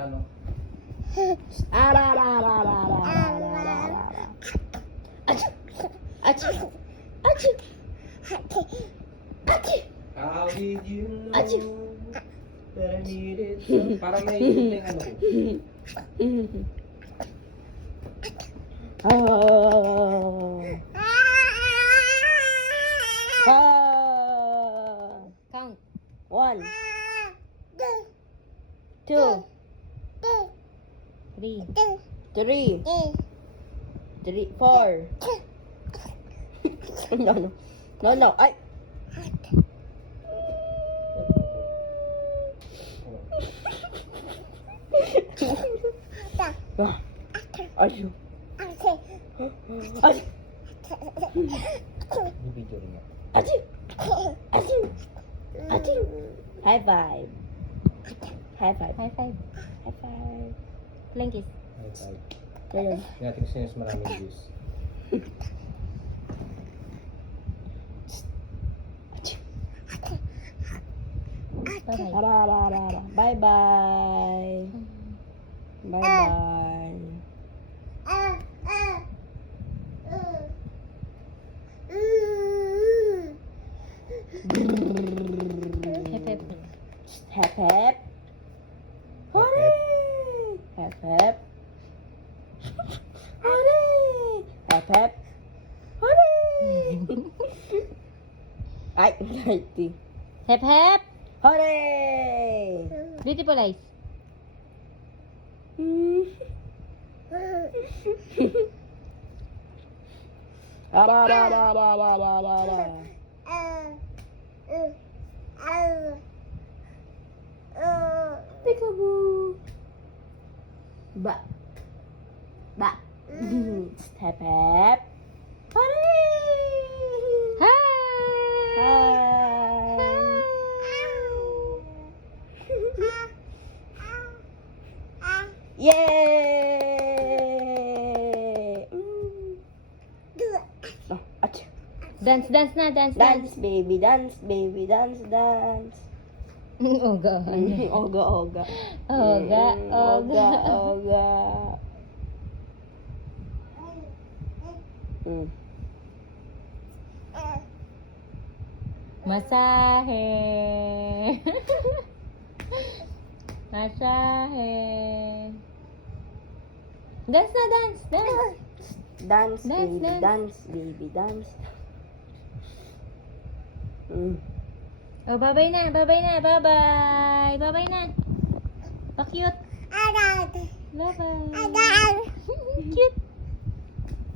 ano. Achoo! Achoo! Achoo! How did you know that I needed some... Parang may ikot na yung ano ko. Oh. Count. 1, 2, 3, 4. No. Ay. Ayun. Ay. Bibidyo rin ako. Achoo! Achoo! Achoo! High five. High five. High five. High five. Flying kiss. Ay. Ayun. Hindi natin sinus maraming views. Bye bye. Bye bye. Hep hep. Hep hep. Hooray! Hep hep. Hooray! Hep hep. Hooray! Ay, lighty. Hep hep. Hooray! Beautiful eyes. Peekaboo. Ba. Hep hep. Hooray! Hi. Yay! Oh, achoo. Dance baby, dance. Oga. Oga. Masahe. Dance. Dance, baby, dance. Oh, bye-bye na. Bye-bye. Bye-bye na. Pa-cute. Bye-bye. Cute.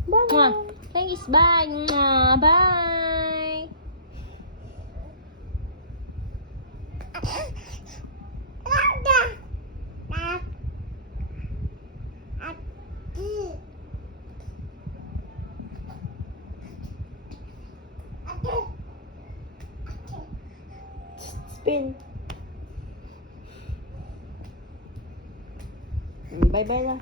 Bye. Thanks, bye. Bye. Spin. Bye-bye na.